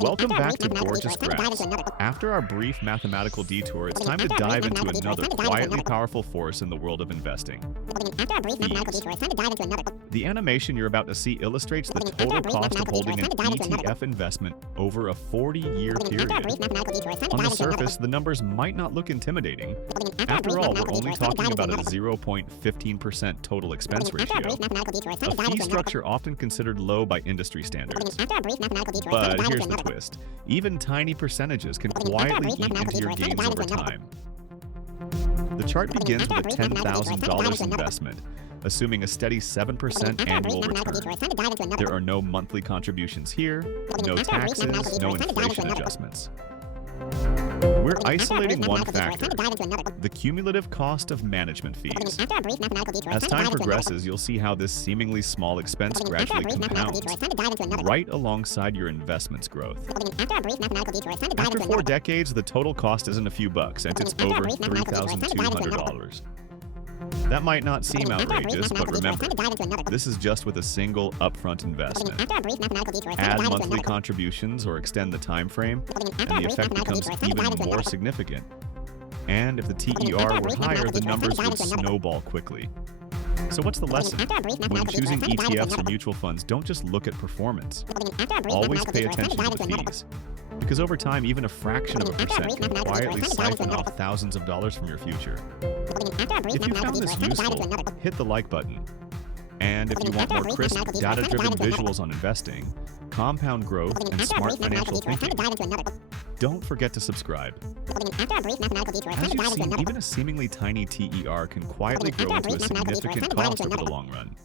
Welcome back to Gorgeous Graphs. After our brief mathematical detour, it's time to dive into another quietly powerful force in the world of investing. The animation you're about to see illustrates the total cost of holding an ETF investment over a 40-year period. On the surface, the numbers might not look intimidating. After all, we're only talking about a 0.15% total expense ratio, a fee structure often considered low by industry standards. But here's the twist. Even tiny percentages can quietly eat into your gains over time. The chart begins with a $10,000 investment, assuming a steady 7% annual return. There are no monthly contributions here, no taxes, no inflation adjustments. We're isolating one factor, the cumulative cost of management fees. As time progresses, you'll see how this seemingly small expense gradually compounds, right alongside your investment's growth. After 4 decades, the total cost isn't a few bucks, and it's over $3,200. That might not seem outrageous, but remember, this is just with a single upfront investment. Add monthly contributions or extend the time frame, and the effect becomes even more significant. And if the TER were higher, the numbers would snowball quickly. So what's the lesson? When choosing ETFs or mutual funds, don't just look at performance. Always pay attention to the fees. Because over time, even a fraction of a percent can quietly siphon off thousands of dollars from your future. If you found this useful, hit the like button. And if you want more crisp, data-driven visuals on investing, compound growth, and smart financial thinking, don't forget to subscribe. As you've seen, even a seemingly tiny TER can quietly grow into a significant cost over the long run.